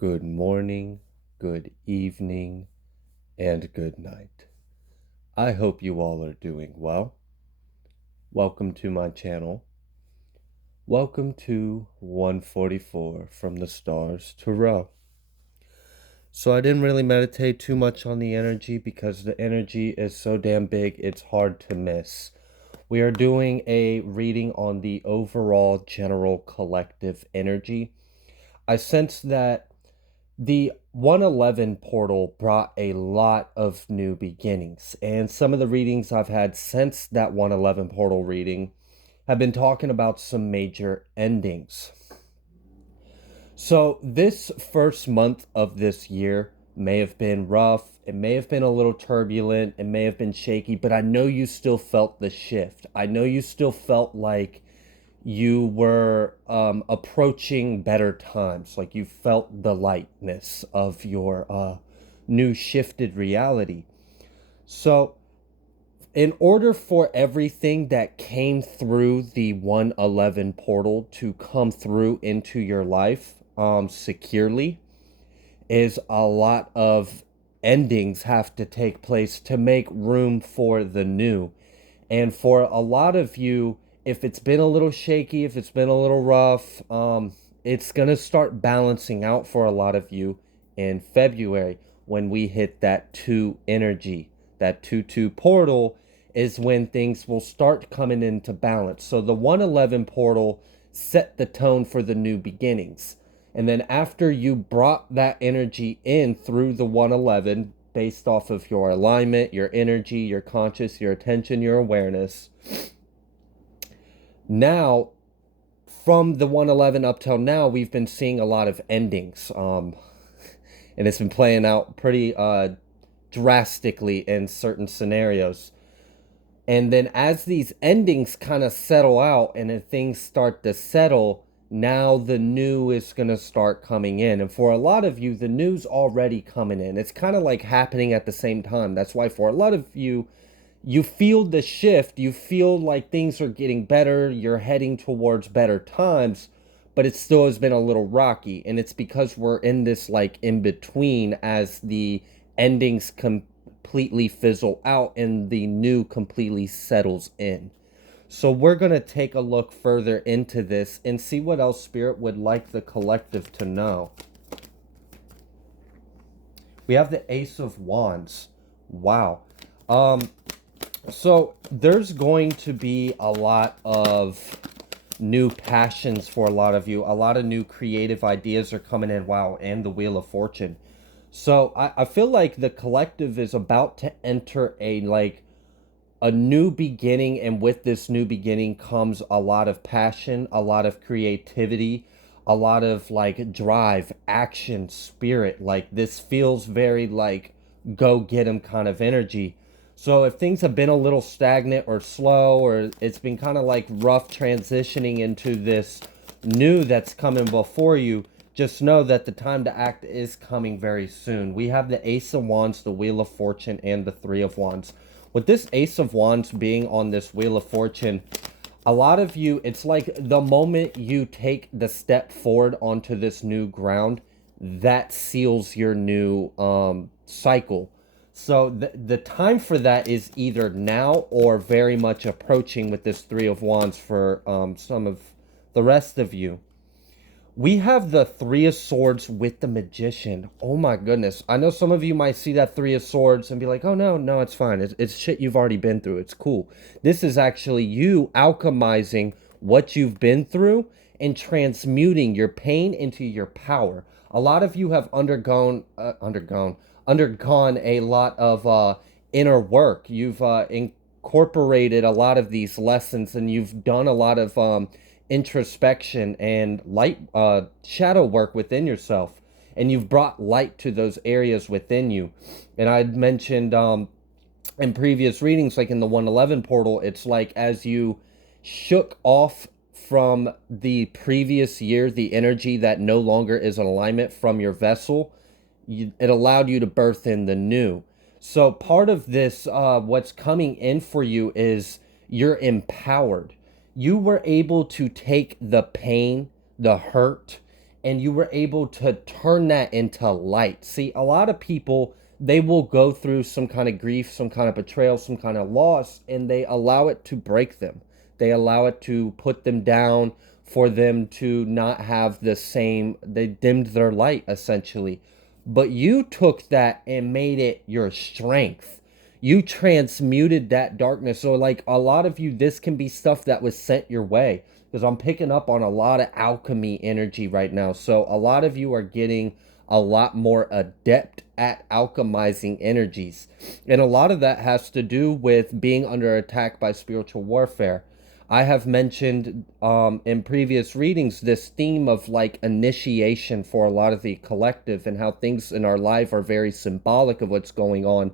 good morning, good evening, and good night. I hope you all are doing well. Welcome to my channel. Welcome to 144 from the stars to row. So I didn't really meditate too much on the energy because the energy is so damn big it's hard to miss. We are doing a reading on the overall general collective energy. I sense that the 111 portal brought a lot of new beginnings, and some of the readings I've had since that 111 portal reading have been talking about some major endings. So this first month of this year may have been rough, it may have been a little turbulent, it may have been shaky, but I know you still felt the shift. I know you still felt like you were approaching better times, like you felt the lightness of your new shifted reality. So in order for everything that came through the 111 portal to come through into your life securely, is a lot of endings have to take place to make room for the new. And for a lot of you, if it's been a little shaky, if it's been a little rough, it's going to start balancing out for a lot of you in February when we hit that 2 energy. That 2-2 portal is when things will start coming into balance. So the 111 portal set the tone for the new beginnings. And then after you brought that energy in through the 111, based off of your alignment, your energy, your conscious, your attention, your awareness, now from the 111 up till now, we've been seeing a lot of endings. And it's been playing out pretty drastically in certain scenarios. And then as these endings kind of settle out and then things start to settle, now the new is going to start coming in. And for a lot of you, the new's already coming in. It's kind of like happening at the same time. That's why for a lot of you, you feel the shift. You feel like things are getting better. You're heading towards better times, but it still has been a little rocky. And it's because we're in this like in between as the endings completely fizzle out and the new completely settles in. So we're going to take a look further into this and see what else Spirit would like the collective to know. We have the Ace of Wands. Wow. So there's going to be a lot of new passions for a lot of you. A lot of new creative ideas are coming in. Wow. And the Wheel of Fortune. So I feel like the collective is about to enter a new beginning, and with this new beginning comes a lot of passion, a lot of creativity, a lot of like drive, action, spirit. Like this feels very like go get 'em kind of energy. So if things have been a little stagnant or slow, or it's been kind of like rough transitioning into this new that's coming before you, just know that the time to act is coming very soon. We have the Ace of Wands, the Wheel of Fortune, and the Three of Wands. With this Ace of Wands being on this Wheel of Fortune, a lot of you, it's like the moment you take the step forward onto this new ground, that seals your new cycle. So the time for that is either now or very much approaching with this Three of Wands for some of the rest of you. We have the Three of Swords with the Magician. Oh my goodness. I know some of you might see that Three of Swords and be like, oh no, it's fine. It's shit you've already been through. It's cool. This is actually you alchemizing what you've been through and transmuting your pain into your power. A lot of you have undergone a lot of inner work. You've incorporated a lot of these lessons, and you've done a lot of introspection and light shadow work within yourself, and you've brought light to those areas within you. And I'd mentioned in previous readings, like in the 111 portal, it's like as you shook off from the previous year the energy that no longer is in alignment from your vessel, it allowed you to birth in the new. So part of this, what's coming in for you is you're empowered. You were able to take the pain, the hurt, and you were able to turn that into light. See, a lot of people, they will go through some kind of grief, some kind of betrayal, some kind of loss, and they allow it to break them. They allow it to put them down, for them to not have the same, they dimmed their light essentially. But you took that and made it your strength. You transmuted that darkness. So, like a lot of you, this can be stuff that was sent your way, because I'm picking up on a lot of alchemy energy right now. So, a lot of you are getting a lot more adept at alchemizing energies. And a lot of that has to do with being under attack by spiritual warfare. I have mentioned in previous readings this theme of like initiation for a lot of the collective, and how things in our life are very symbolic of what's going on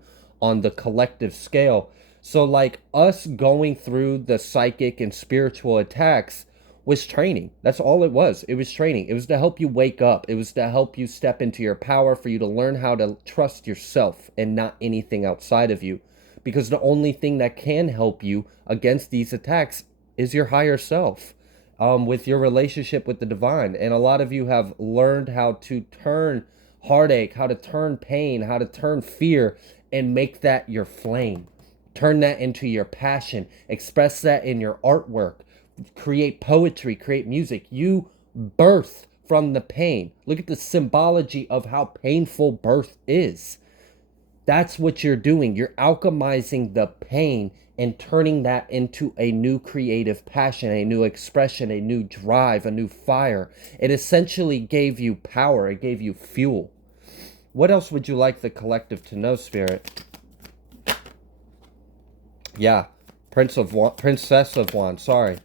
the collective scale. So, like us going through the psychic and spiritual attacks was training. That's all it was. It was training. It was to help you wake up. It was to help you step into your power, for you to learn how to trust yourself and not anything outside of you. Because the only thing that can help you against these attacks is your higher self, with your relationship with the divine. And a lot of you have learned how to turn heartache, how to turn pain, how to turn fear, and make that your flame. Turn that into your passion. Express that in your artwork. Create poetry, create music. You birth from the pain. Look at the symbology of how painful birth is. That's what you're doing. You're alchemizing the pain and turning that into a new creative passion, a new expression, a new drive, a new fire. It essentially gave you power. It gave you fuel. What else would you like the collective to know, Spirit? Yeah, Princess of Wands, sorry.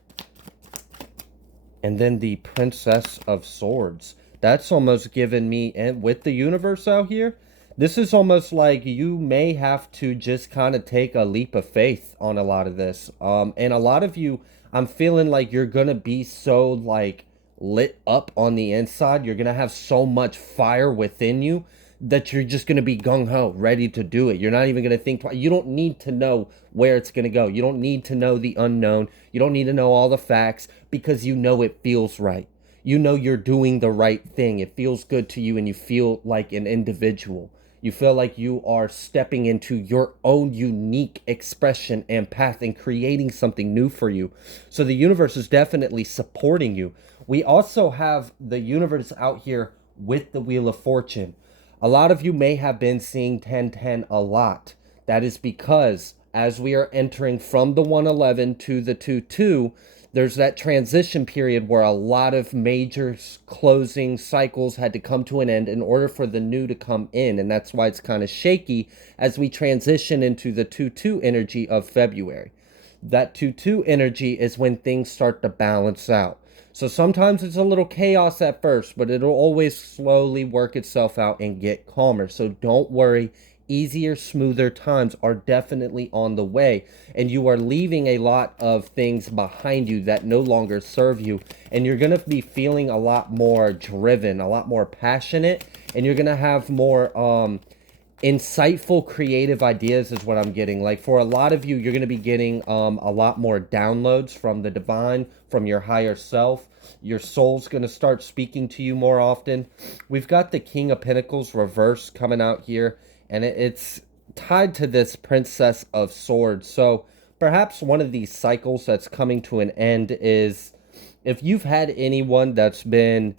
And then the Princess of Swords. That's almost given me, and with the universe out here, this is almost like you may have to just kind of take a leap of faith on a lot of this. And a lot of you, I'm feeling like you're gonna be so like lit up on the inside. You're gonna have so much fire within you that you're just gonna be gung ho, ready to do it. You're not even gonna think twice. You don't need to know where it's gonna go. You don't need to know the unknown. You don't need to know all the facts, because you know it feels right. You know you're doing the right thing. It feels good to you, and you feel like an individual. You feel like you are stepping into your own unique expression and path, and creating something new for you. So the universe is definitely supporting you. We also have the universe out here with the Wheel of Fortune. A lot of you may have been seeing 1010 a lot. That is because as we are entering from the 111 to the 22, there's that transition period where a lot of major closing cycles had to come to an end in order for the new to come in. And that's why it's kind of shaky as we transition into the 2-2 energy of February. That 2-2 energy is when things start to balance out. So sometimes it's a little chaos at first, but it'll always slowly work itself out and get calmer. So don't worry. Easier, smoother times are definitely on the way, and you are leaving a lot of things behind you that no longer serve you, and you're going to be feeling a lot more driven, a lot more passionate, and you're going to have more insightful creative ideas is what I'm getting. Like for a lot of you, you're going to be getting a lot more downloads from the divine, from your higher self. Your soul's going to start speaking to you more often. We've got the King of Pentacles reverse coming out here, and it's tied to this Princess of Swords. So perhaps one of these cycles that's coming to an end is if you've had anyone that's been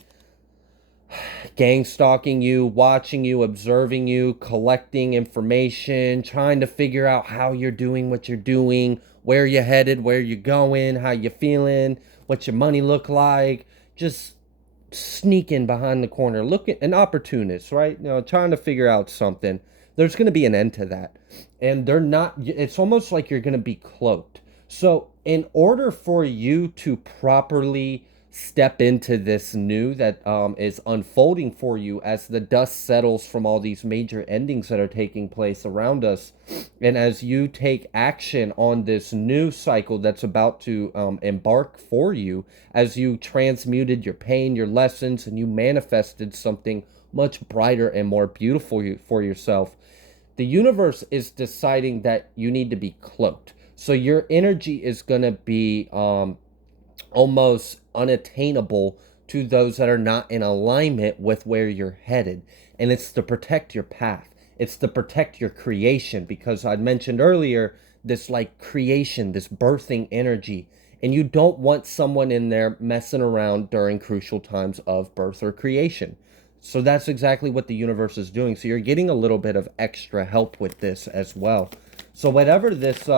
gang stalking you, watching you, observing you, collecting information, trying to figure out how you're doing what you're doing, where you're headed, where you're going, how you feeling, what your money look like, just sneaking behind the corner, looking, an opportunist, right? You know, trying to figure out something. There's going to be an end to that. And they're not, it's almost like you're going to be cloaked. So in order for you to properly step into this new that is unfolding for you as the dust settles from all these major endings that are taking place around us, and as you take action on this new cycle that's about to embark for you, as you transmuted your pain, your lessons, and you manifested something much brighter and more beautiful for yourself, the universe is deciding that you need to be cloaked. So your energy is going to be almost unattainable to those that are not in alignment with where you're headed. And it's to protect your path. It's to protect your creation, because I mentioned earlier this like creation, this birthing energy. And you don't want someone in there messing around during crucial times of birth or creation. So that's exactly what the universe is doing. So you're getting a little bit of extra help with this as well. So whatever this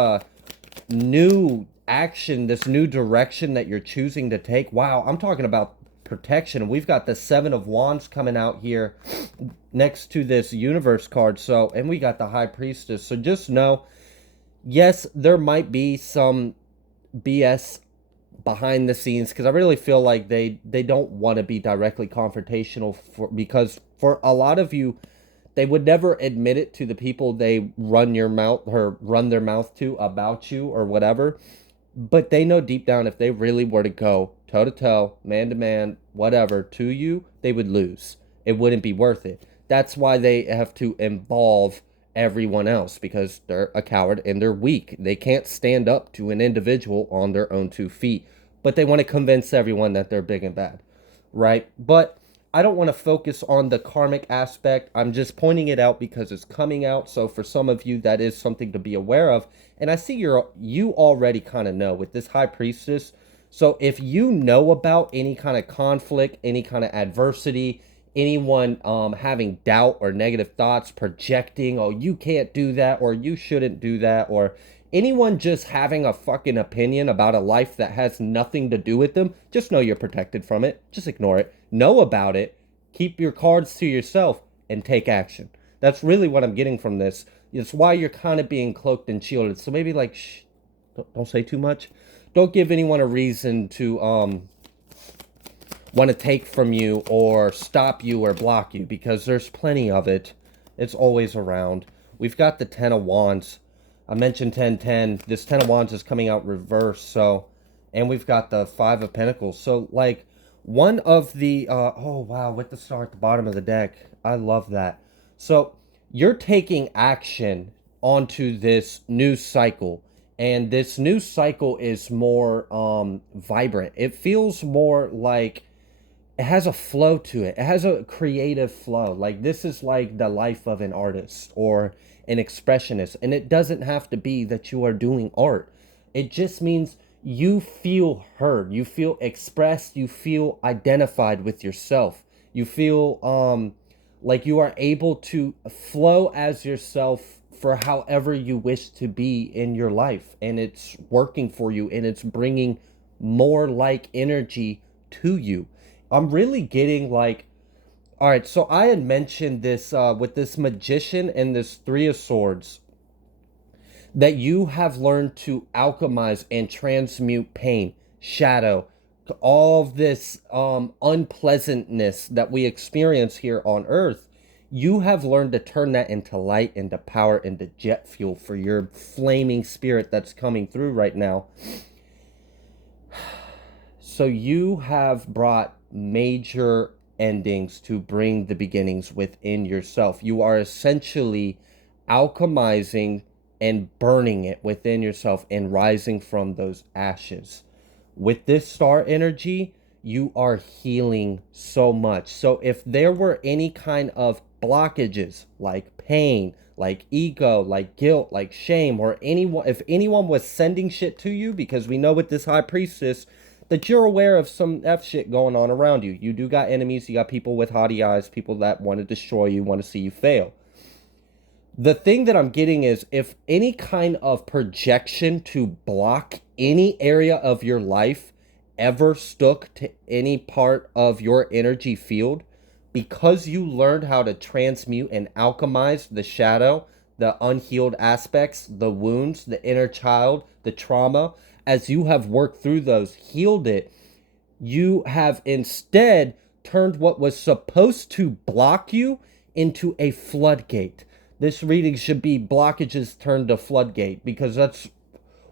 new action, this new direction that you're choosing to take, wow, I'm talking about protection. We've got the Seven of Wands coming out here next to this universe card. So, and we got the High Priestess. So just know, yes, there might be some BS behind the scenes, because I really feel like they don't want to be directly confrontational, because for a lot of you, they would never admit it to the people they run their mouth to about you or whatever. But they know deep down, if they really were to go toe to toe, man to man, whatever, to you, they would lose. It wouldn't be worth it. That's why they have to involve everyone else, because they're a coward and they're weak. They can't stand up to an individual on their own 2 feet, but they want to convince everyone that they're big and bad, right? But I don't want to focus on the karmic aspect. I'm just pointing it out because it's coming out. So for some of you, that is something to be aware of. And I see you already kind of know with this High Priestess. So if you know about any kind of conflict, any kind of adversity, anyone having doubt or negative thoughts, projecting, oh, you can't do that, or you shouldn't do that, or anyone just having a fucking opinion about a life that has nothing to do with them, just know you're protected from it. Just ignore it. Know about it. Keep your cards to yourself and take action. That's really what I'm getting from this. It's why you're kind of being cloaked and shielded. So maybe like, shh, don't say too much. Don't give anyone a reason to want to take from you or stop you or block you, because there's plenty of it. It's always around. We've got the Ten of Wands. I mentioned 1010. This Ten of Wands is coming out reverse. So, and we've got the Five of Pentacles. So like one of the, oh wow, with the star at the bottom of the deck. I love that. So you're taking action onto this new cycle. And this new cycle is more vibrant. It feels more like it has a flow to it. It has a creative flow. Like this is like the life of an artist or an expressionist. And it doesn't have to be that you are doing art. It just means you feel heard. You feel expressed. You feel identified with yourself. You feel like you are able to flow as yourself for however you wish to be in your life. And it's working for you, and it's bringing more like energy to you. I'm really getting like, all right, so I had mentioned this with this Magician and this Three of Swords, that you have learned to alchemize and transmute pain, shadow, all of this unpleasantness that we experience here on Earth. You have learned to turn that into light, into power, into jet fuel for your flaming spirit that's coming through right now. So you have brought major endings to bring the beginnings within yourself. You are essentially alchemizing and burning it within yourself and rising from those ashes. With this star energy, you are healing so much. So if there were any kind of blockages like pain, like ego, like guilt, like shame, or anyone, if anyone was sending shit to you, because we know with this High Priestess that you're aware of some F shit going on around you. You do got enemies. You got people with haughty eyes, people that want to destroy you, want to see you fail. The thing that I'm getting is, if any kind of projection to block any area of your life ever stuck to any part of your energy field, because you learned how to transmute and alchemize the shadow, the unhealed aspects, the wounds, the inner child, the trauma, as you have worked through those, healed it, you have instead turned what was supposed to block you into a floodgate. This reading should be blockages turned to floodgate, because that's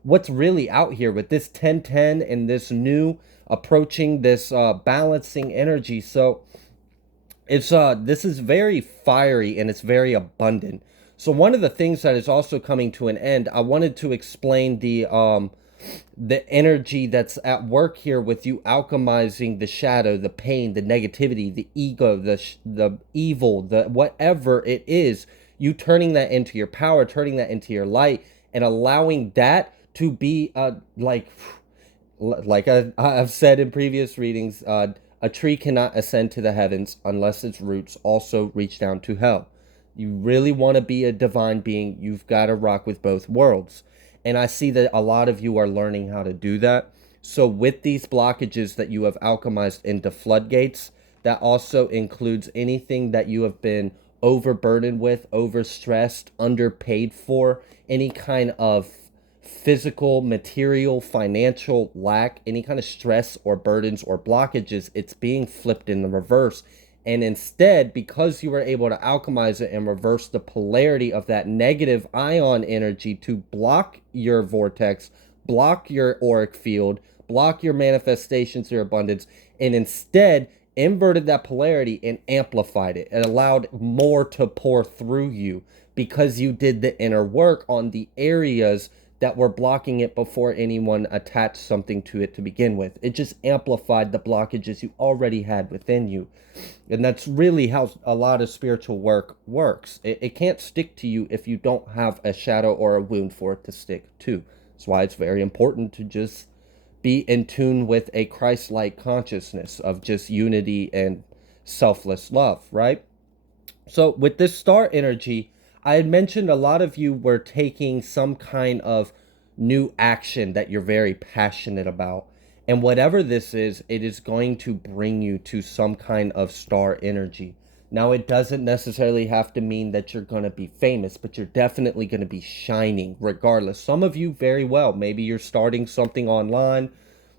what's really out here with this 1010 and this new approaching this balancing energy. So it's this is very fiery and it's very abundant. So one of the things that is also coming to an end, I wanted to explain the the energy that's at work here with you alchemizing the shadow, the pain, the negativity, the ego, the evil, the whatever it is, you turning that into your power, turning that into your light, and allowing that to be I've said in previous readings, a tree cannot ascend to the heavens unless its roots also reach down to hell. You really want to be a divine being, you've got to rock with both worlds. And I see that a lot of you are learning how to do that. So, with these blockages that you have alchemized into floodgates, that also includes anything that you have been overburdened with, overstressed, underpaid for, any kind of physical, material, financial lack, any kind of stress or burdens or blockages, it's being flipped in the reverse. And instead, because you were able to alchemize it and reverse the polarity of that negative ion energy to block your vortex, block your auric field, block your manifestations, your abundance, and instead inverted that polarity and amplified it. It allowed more to pour through you because you did the inner work on the areas that were blocking it before anyone attached something to it to begin with. It just amplified the blockages you already had within you. And that's really how a lot of spiritual work works. It can't stick to you if you don't have a shadow or a wound for it to stick to. That's why it's very important to just be in tune with a Christ-like consciousness of just unity and selfless love, right? So with this star energy, I had mentioned a lot of you were taking some kind of new action that you're very passionate about. And whatever this is, it is going to bring you to some kind of star energy. Now, it doesn't necessarily have to mean that you're going to be famous, but you're definitely going to be shining regardless. Some of you very well. Maybe you're starting something online.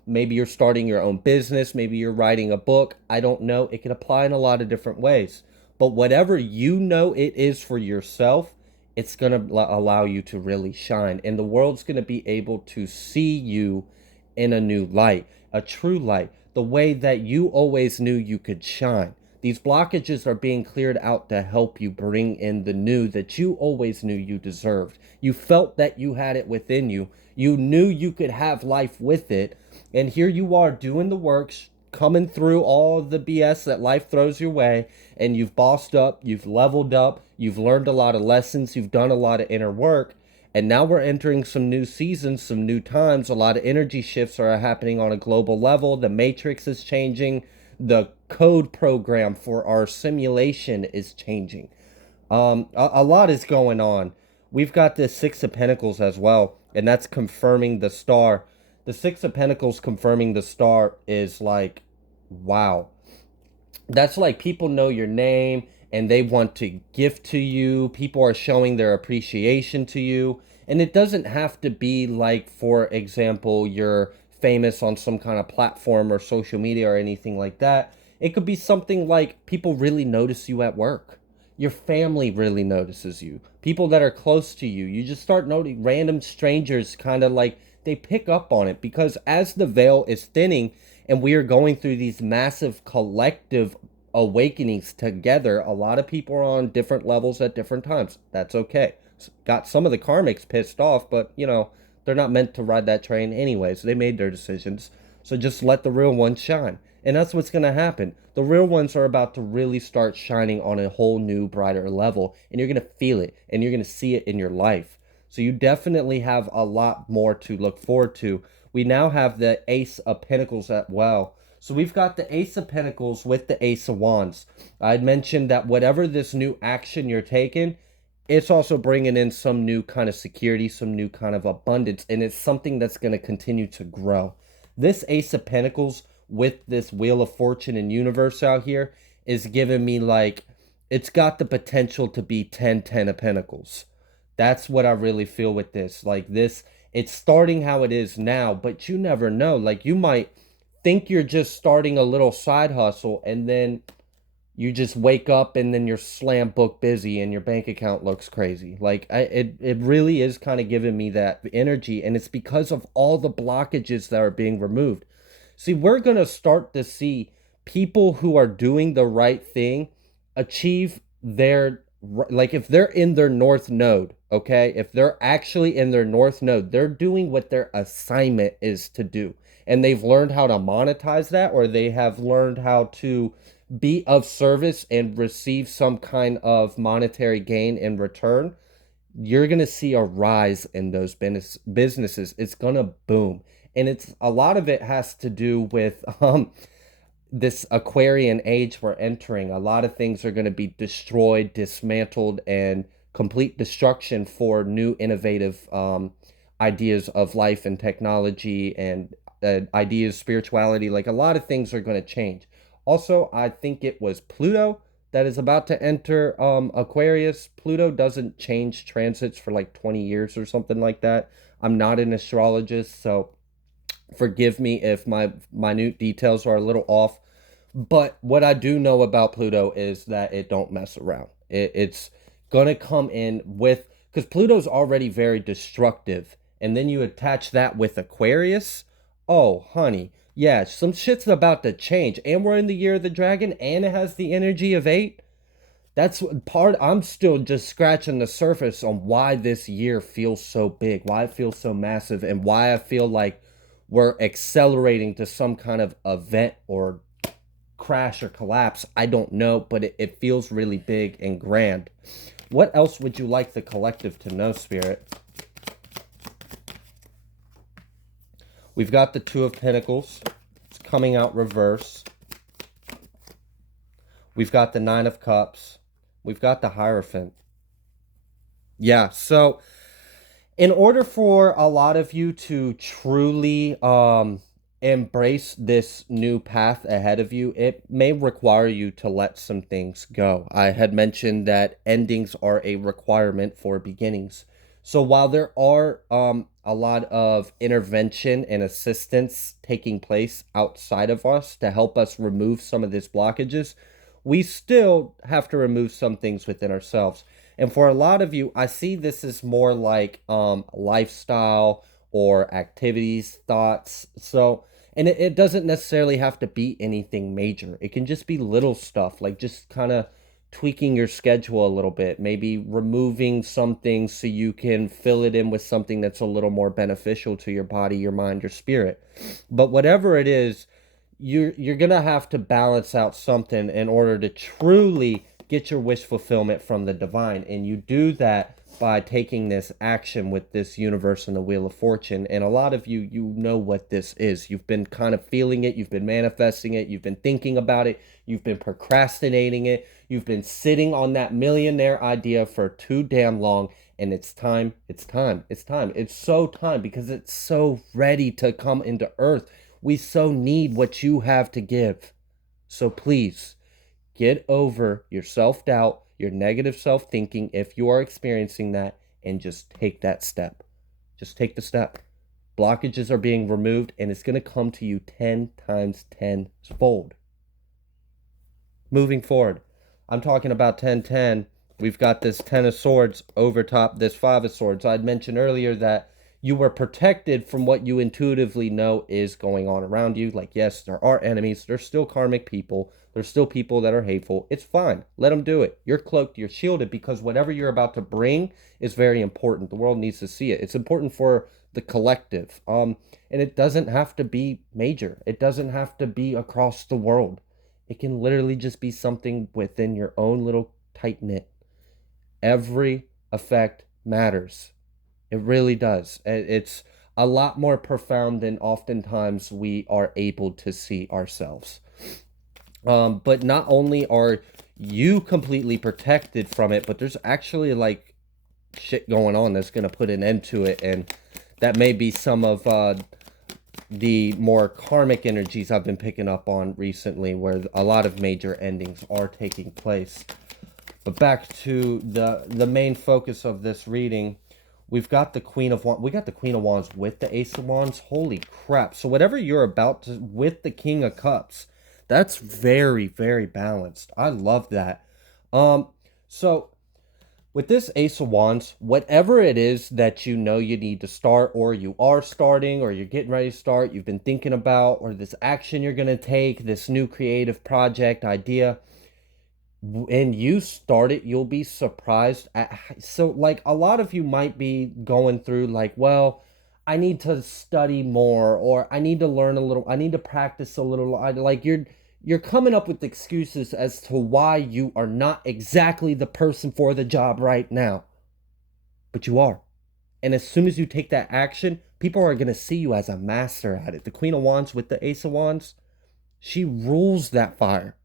Maybe you're starting your own business. Maybe you're writing a book. I don't know. It can apply in a lot of different ways. But whatever you know it is for yourself, it's going to allow you to really shine. And the world's going to be able to see you in a new light, a true light, the way that you always knew you could shine. These blockages are being cleared out to help you bring in the new that you always knew you deserved. You felt that you had it within you. You knew you could have life with it. And here you are doing the works, coming through all the BS that life throws your way, and you've bossed up, you've leveled up, you've learned a lot of lessons, you've done a lot of inner work, and now we're entering some new seasons, some new times. A lot of energy shifts are happening on a global level. The matrix is changing. The code program for our simulation is changing. A lot is going on. We've got the Six of Pentacles as well, and that's confirming the star. The Six of Pentacles confirming the star is like, wow. That's like people know your name and they want to gift to you. People are showing their appreciation to you. And it doesn't have to be like, for example, you're famous on some kind of platform or social media or anything like that. It could be something like people really notice you at work. Your family really notices you. People that are close to you. You just start noticing random strangers kind of like they pick up on it because as the veil is thinning, and we are going through these massive collective awakenings together. A lot of people are on different levels at different times. That's okay. Got some of the karmics pissed off, but they're not meant to ride that train anyways. They made their decisions. So just let the real ones shine. And that's what's going to happen. The real ones are about to really start shining on a whole new, brighter level. And you're going to feel it and you're going to see it in your life. So you definitely have a lot more to look forward to. We now have the Ace of Pentacles as well. So we've got the Ace of Pentacles with the Ace of Wands. I'd mentioned that whatever this new action you're taking, it's also bringing in some new kind of security, some new kind of abundance, and it's something that's going to continue to grow. This Ace of Pentacles with this Wheel of Fortune and Universe out here is giving me like, it's got the potential to be 10 of Pentacles. That's what I really feel with this. Like this, it's starting how it is now, but you never know. Like you might think you're just starting a little side hustle and then you just wake up and then you're slam book busy and your bank account looks crazy. Like it really is kind of giving me that energy, and it's because of all the blockages that are being removed. See, we're going to start to see people who are doing the right thing achieve their like if they're in their north node, okay, if they're actually in their north node, they're doing what their assignment is to do, and they've learned how to monetize that, or they have learned how to be of service and receive some kind of monetary gain in return. You're going to see a rise in those businesses. It's going to boom, and it's a lot of it has to do with this Aquarian age we're entering. A lot of things are going to be destroyed, dismantled, and complete destruction for new innovative ideas of life and technology and ideas, spirituality. Like a lot of things are going to change. Also, I think it was Pluto that is about to enter Aquarius. Pluto doesn't change transits for like 20 years or something like that. I'm not an astrologist, so forgive me if my minute details are a little off. But what I do know about Pluto is that it don't mess around. It's gonna come in with, because Pluto's already very destructive, and then you attach that with Aquarius. Oh, honey, yeah, some shit's about to change, and we're in the year of the dragon, and it has the energy of eight. That's part. I'm still just scratching the surface on why this year feels so big, why it feels so massive, and why I feel like we're accelerating to some kind of event or crash or collapse. I don't know, but it feels really big and grand. What else would you like the collective to know, Spirit? We've got the Two of Pentacles. It's coming out reverse. We've got the Nine of Cups. We've got the Hierophant. Yeah, so in order for a lot of you to truly embrace this new path ahead of you, it may require you to let some things go. I had mentioned that endings are a requirement for beginnings. So while there are a lot of intervention and assistance taking place outside of us to help us remove some of these blockages, we still have to remove some things within ourselves. And for a lot of you, I see this as more like lifestyle or activities, thoughts. So, and it doesn't necessarily have to be anything major. It can just be little stuff, like just kind of tweaking your schedule a little bit, maybe removing some things so you can fill it in with something that's a little more beneficial to your body, your mind, your spirit. But whatever it is, you're gonna have to balance out something in order to truly get your wish fulfillment from the divine, and you do that by taking this action with this universe and the Wheel of Fortune. And a lot of you know what this is. You've been kind of feeling it, you've been manifesting it, you've been thinking about it, you've been procrastinating it, you've been sitting on that millionaire idea for too damn long. And it's time, it's time, it's time. It's so time, because it's so ready to come into earth. We so need what you have to give. So please, get over your self-doubt, your negative self-thinking, if you are experiencing that, and just take that step. Just take the step. Blockages are being removed, and it's going to come to you 10 times 10 fold. Moving forward, I'm talking about 10-10. We've got this 10 of swords over top this 5 of swords. I'd mentioned earlier that you were protected from what you intuitively know is going on around you. Like, yes, there are enemies. There's still karmic people. There's still people that are hateful. It's fine. Let them do it. You're cloaked. You're shielded, because whatever you're about to bring is very important. The world needs to see it. It's important for the collective. And it doesn't have to be major. It doesn't have to be across the world. It can literally just be something within your own little tight knit. Every effect matters. It really does. It's a lot more profound than oftentimes we are able to see ourselves. But not only are you completely protected from it, but there's actually like shit going on that's going to put an end to it. And that may be some of the more karmic energies I've been picking up on recently, where a lot of major endings are taking place. But back to the main focus of this reading. We've got the Queen of Wands. We got the Queen of Wands with the Ace of Wands. Holy crap. So whatever you're about to, with the King of Cups, that's very, very balanced. I love that. So with this Ace of Wands, whatever it is that you know you need to start, or you are starting, or you're getting ready to start, you've been thinking about, or this action you're going to take, this new creative project, idea, and you start it, you'll be surprised at so like a lot of you might be going through like, well, I need to study more, or I need to learn a little, I need to practice a little. Like you're coming up with excuses as to why you are not exactly the person for the job right now, but you are. And as soon as you take that action, people are going to see you as a master at it. The Queen of Wands with the Ace of Wands, she rules that fire.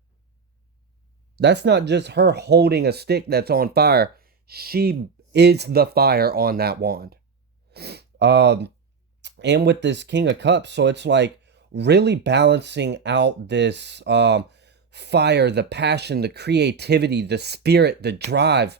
That's not just her holding a stick that's on fire. She is the fire on that wand. Um, and with this King of Cups, so it's like really balancing out this fire, the passion, the creativity, the spirit, the drive,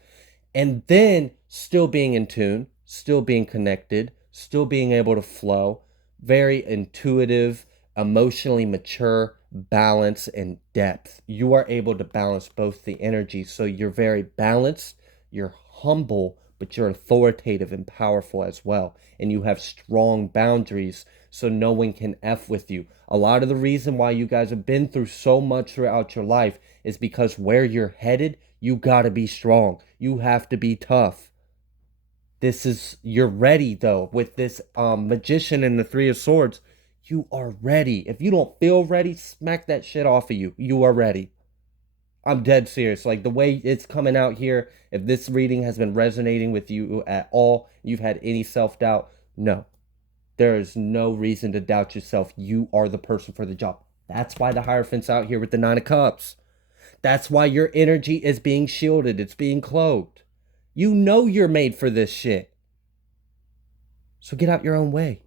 and then still being in tune, still being connected, still being able to flow, very intuitive, emotionally mature, balance, and depth. You are able to balance both the energies. So you're very balanced, you're humble, but you're authoritative and powerful as well. And you have strong boundaries so no one can F with you. A lot of the reason why you guys have been through so much throughout your life is because where you're headed, you gotta be strong. You have to be tough. You're ready though. With this magician and the Three of Swords, you are ready. If you don't feel ready, smack that shit off of you. You are ready. I'm dead serious. Like the way it's coming out here, if this reading has been resonating with you at all, you've had any self doubt, no. There is no reason to doubt yourself. You are the person for the job. That's why the Hierophant's out here with the Nine of Cups. That's why your energy is being shielded. It's being cloaked. You know you're made for this shit. So get out your own way.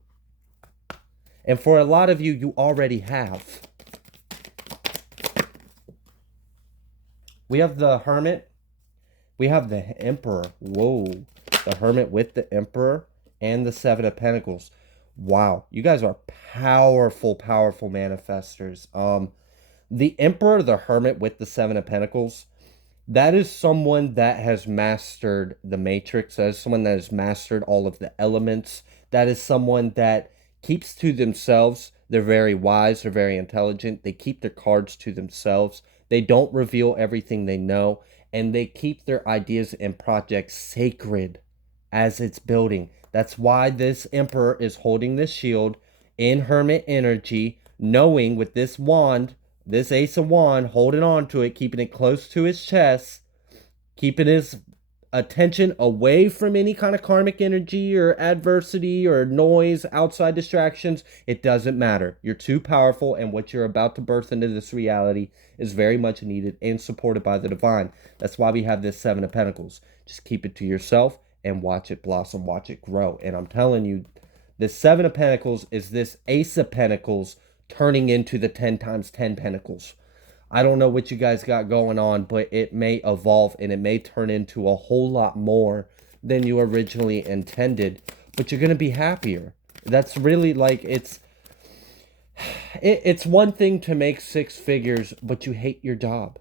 And for a lot of you, you already have. We have the Hermit. We have the Emperor. Whoa. The Hermit with the Emperor and the Seven of Pentacles. Wow. You guys are powerful, powerful manifestors. The Emperor, the Hermit with the Seven of Pentacles, that is someone that has mastered the matrix. That is someone that has mastered all of the elements. That is someone that keeps to themselves. They're very wise. They're very intelligent. They keep their cards to themselves. They don't reveal everything they know. And they keep their ideas and projects sacred as it's building. That's why this Emperor is holding this shield in Hermit energy, knowing with this wand, this Ace of Wand, holding on to it, keeping it close to his chest, keeping his attention away from any kind of karmic energy or adversity or noise, outside distractions. It doesn't matter. You're too powerful, and what you're about to birth into this reality is very much needed and supported by the divine. That's why we have this Seven of Pentacles. Just keep it to yourself and watch it blossom, watch it grow. And I'm telling you, the Seven of Pentacles is this Ace of Pentacles turning into the 10 times 10 Pentacles. I don't know what you guys got going on, but it may evolve and it may turn into a whole lot more than you originally intended, but you're going to be happier. That's really like, it's one thing to make six figures, but you hate your job.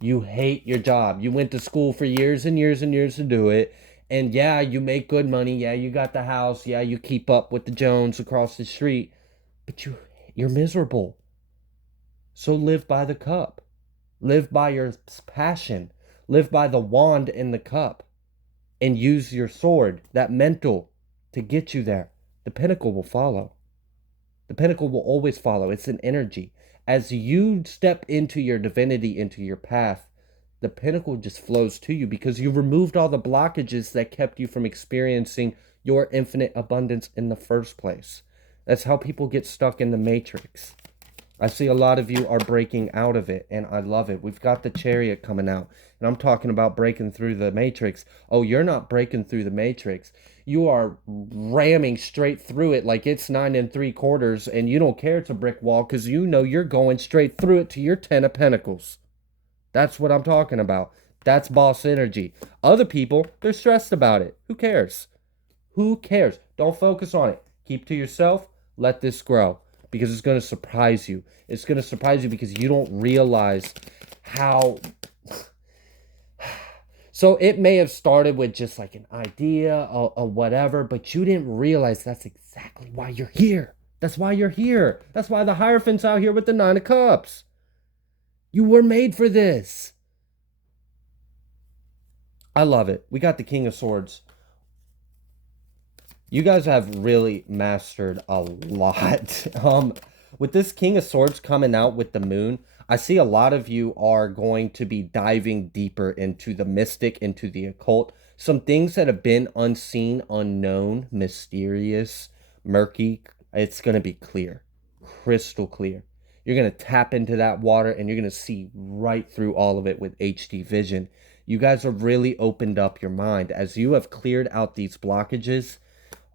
You hate your job. You went to school for years and years and years to do it. And yeah, you make good money. Yeah, you got the house. Yeah, you keep up with the Jones across the street, but you're miserable. So live by the cup. Live by your passion. Live by the wand in the cup. And use your sword, that mental, to get you there. The pinnacle will follow. The pinnacle will always follow. It's an energy. As you step into your divinity, into your path, the pinnacle just flows to you because you removed all the blockages that kept you from experiencing your infinite abundance in the first place. That's how people get stuck in the matrix. I see a lot of you are breaking out of it, and I love it. We've got the Chariot coming out, and I'm talking about breaking through the matrix. Oh, you're not breaking through the matrix. You are ramming straight through it like it's 9 3/4, and you don't care it's a brick wall because you know you're going straight through it to your 10 of Pentacles. That's what I'm talking about. That's boss energy. Other people, they're stressed about it. Who cares? Who cares? Don't focus on it. Keep to yourself. Let this grow. Because it's going to surprise you. It's going to surprise you because you don't realize how... So it may have started with just like an idea or whatever, but you didn't realize that's exactly why you're here. That's why you're here. That's why the Hierophant's out here with the Nine of Cups. You were made for this. I love it. We got the King of Swords. You guys have really mastered a lot. With this King of Swords coming out with the moon, I see a lot of you are going to be diving deeper into the mystic, into the occult. Some things that have been unseen, unknown, mysterious, murky, it's going to be clear, crystal clear. You're going to tap into that water and you're going to see right through all of it with HD vision. You guys have really opened up your mind as you have cleared out these blockages.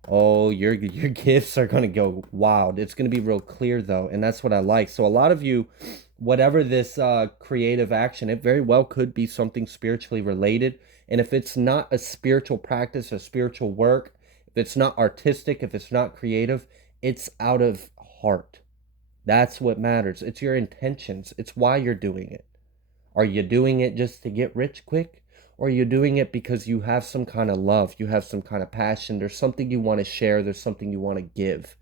Oh, your gifts are going to go wild. It's going to be real clear though, and that's what I like. So a lot of you, whatever this creative action, it very well could be something spiritually related. And if it's not a spiritual practice, a spiritual work, if it's not artistic, if it's not creative, it's out of heart. That's what matters. It's your intentions. It's why you're doing it. Are you doing it just to get rich quick? Or are you doing it because you have some kind of love, you have some kind of passion, there's something you want to share, there's something you want to give?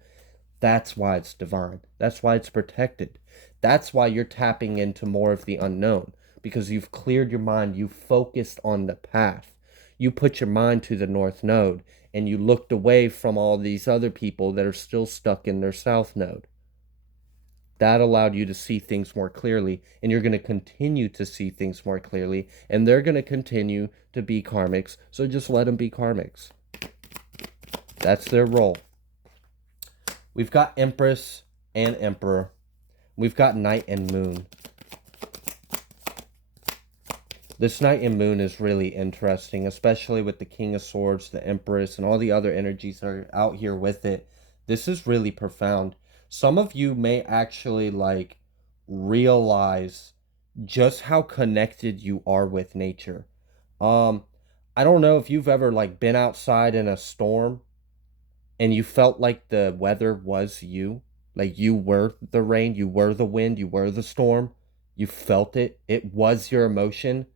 That's why it's divine. That's why it's protected. That's why you're tapping into more of the unknown, because you've cleared your mind, you focused on the path. You put your mind to the north node and you looked away from all these other people that are still stuck in their south node. That allowed you to see things more clearly, and you're going to continue to see things more clearly, and they're going to continue to be karmics, so just let them be karmics. That's their role. We've got Empress and Emperor. We've got Night and Moon. This Night and Moon is really interesting, especially with the King of Swords, the Empress, and all the other energies that are out here with it. This is really profound. Some of you may actually like realize just how connected you are with nature. I don't know if you've ever like been outside in a storm and you felt like the weather was you. Like you were the rain, you were the wind, you were the storm. You felt it. It was your emotion.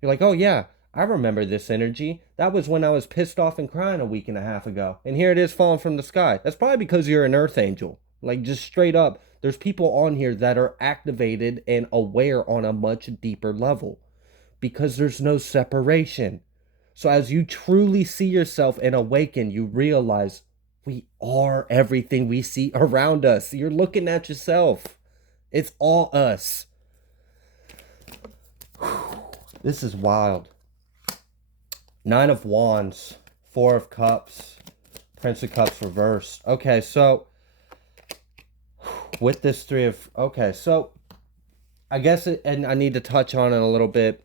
You're like, oh yeah, I remember this energy. That was when I was pissed off and crying a week and a half ago. And here it is falling from the sky. That's probably because you're an earth angel. Like just straight up, there's people on here that are activated and aware on a much deeper level because there's no separation. So as you truly see yourself and awaken, you realize we are everything we see around us. You're looking at yourself. It's all us. This is wild. Nine of Wands, Four of Cups, Prince of Cups reversed. Okay, so with this so I guess and I need to touch on it a little bit.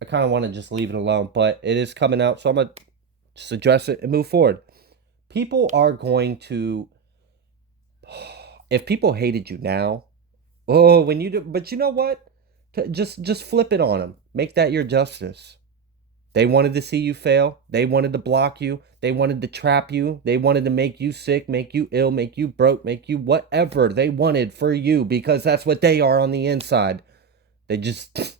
I kind of want to just leave it alone, but it is coming out, so I'm going to just address it and move forward. People are going to, if people hated you now, oh, when you do, but you know what? Just flip it on them. Make that your justice. They wanted to see you fail. They wanted to block you. They wanted to trap you. They wanted to make you sick, make you ill, make you broke, make you whatever they wanted for you because that's what they are on the inside. They just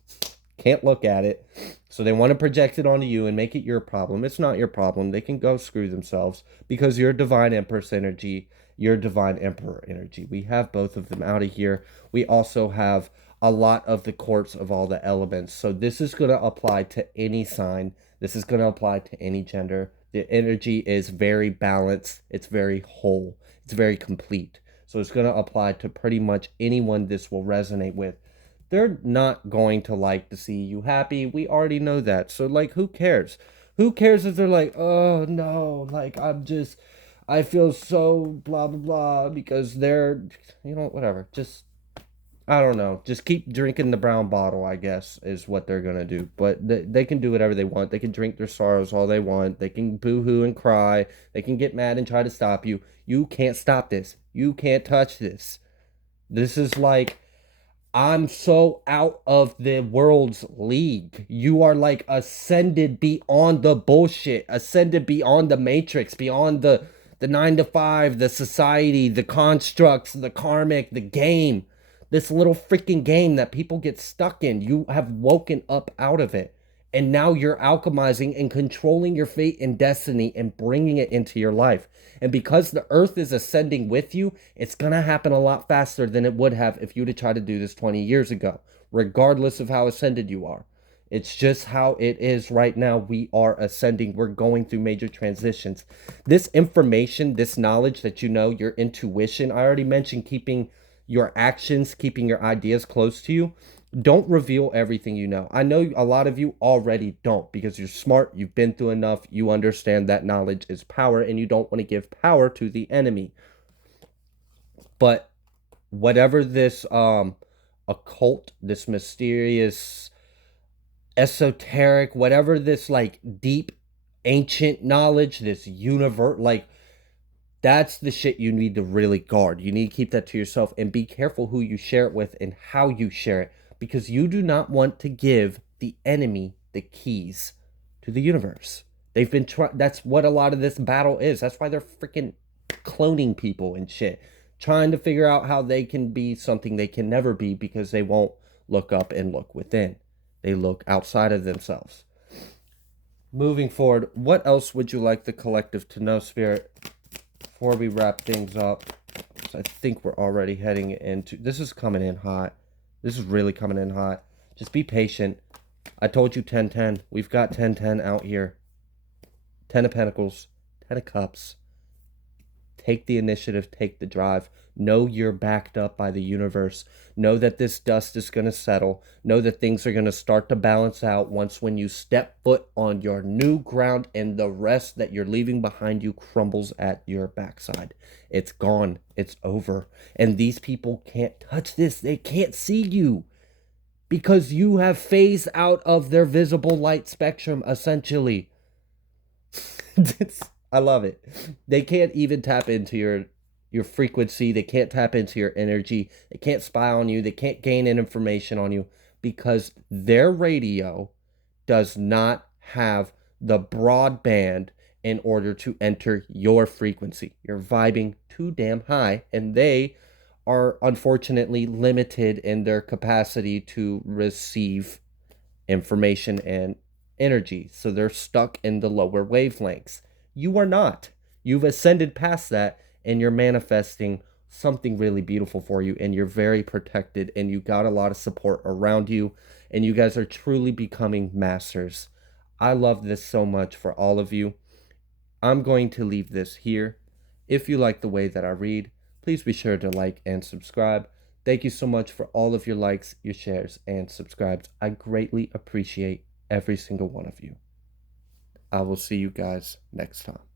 can't look at it. So they want to project it onto you and make it your problem. It's not your problem. They can go screw themselves because you're divine empress energy, you're divine emperor energy. We have both of them out of here. We also have a lot of the courts of all the elements. So this is going to apply to any sign. This is going to apply to any gender. The energy is very balanced. It's very whole. It's very complete. So it's going to apply to pretty much anyone this will resonate with. They're not going to like to see you happy. We already know that. So like, who cares? Who cares if they're like, oh no, like I feel so blah, blah, blah because they're, whatever. Just I don't know. Just keep drinking the brown bottle, I guess, is what they're going to do. But they can do whatever they want. They can drink their sorrows all they want. They can boo-hoo and cry. They can get mad and try to stop you. You can't stop this. You can't touch this. This is like, I'm so out of the world's league. You are like ascended beyond the bullshit. Ascended beyond the matrix. Beyond the 9 to 5, the society, the constructs, the karmic, the game. This little freaking game that people get stuck in. You have woken up out of it. And now you're alchemizing and controlling your fate and destiny and bringing it into your life. And because the earth is ascending with you, it's going to happen a lot faster than it would have if you'd have tried to do this 20 years ago, regardless of how ascended you are. It's just how it is right now. We are ascending. We're going through major transitions. This information, this knowledge that you know, your intuition, I already mentioned keeping your actions, keeping your ideas close to you. Don't reveal everything you know. I know a lot of you already don't because you're smart, you've been through enough, you understand that knowledge is power and you don't want to give power to the enemy. But whatever this occult, this mysterious, esoteric, whatever this like deep ancient knowledge, this universe, like that's the shit you need to really guard. You need to keep that to yourself and be careful who you share it with and how you share it because you do not want to give the enemy the keys to the universe. They've been trying, that's what a lot of this battle is. That's why they're freaking cloning people and shit, trying to figure out how they can be something they can never be because they won't look up and look within. They look outside of themselves. Moving forward, what else would you like the collective to know, Spirit, before we wrap things up? I think we're already heading into... This is coming in hot. This is really coming in hot. Just be patient. I told you 10-10. We've got 10-10 out here. 10 of Pentacles. 10 of Cups. Take the initiative. Take the drive. Know you're backed up by the universe. Know that this dust is going to settle. Know that things are going to start to balance out once when you step foot on your new ground and the rest that you're leaving behind you crumbles at your backside. It's gone. It's over. And these people can't touch this. They can't see you because you have phased out of their visible light spectrum, essentially. I love it. They can't even tap into your frequency. They can't tap into your energy. They can't spy on you. They can't gain information on you because their radio does not have the broadband in order to enter your frequency. You're vibing too damn high, and they are unfortunately limited in their capacity to receive information and energy. So they're stuck in the lower wavelengths. You are not. You've ascended past that and you're manifesting something really beautiful for you and you're very protected and you got a lot of support around you and you guys are truly becoming masters. I love this so much for all of you. I'm going to leave this here. If you like the way that I read, please be sure to like and subscribe. Thank you so much for all of your likes, your shares, and subscribes. I greatly appreciate every single one of you. I will see you guys next time.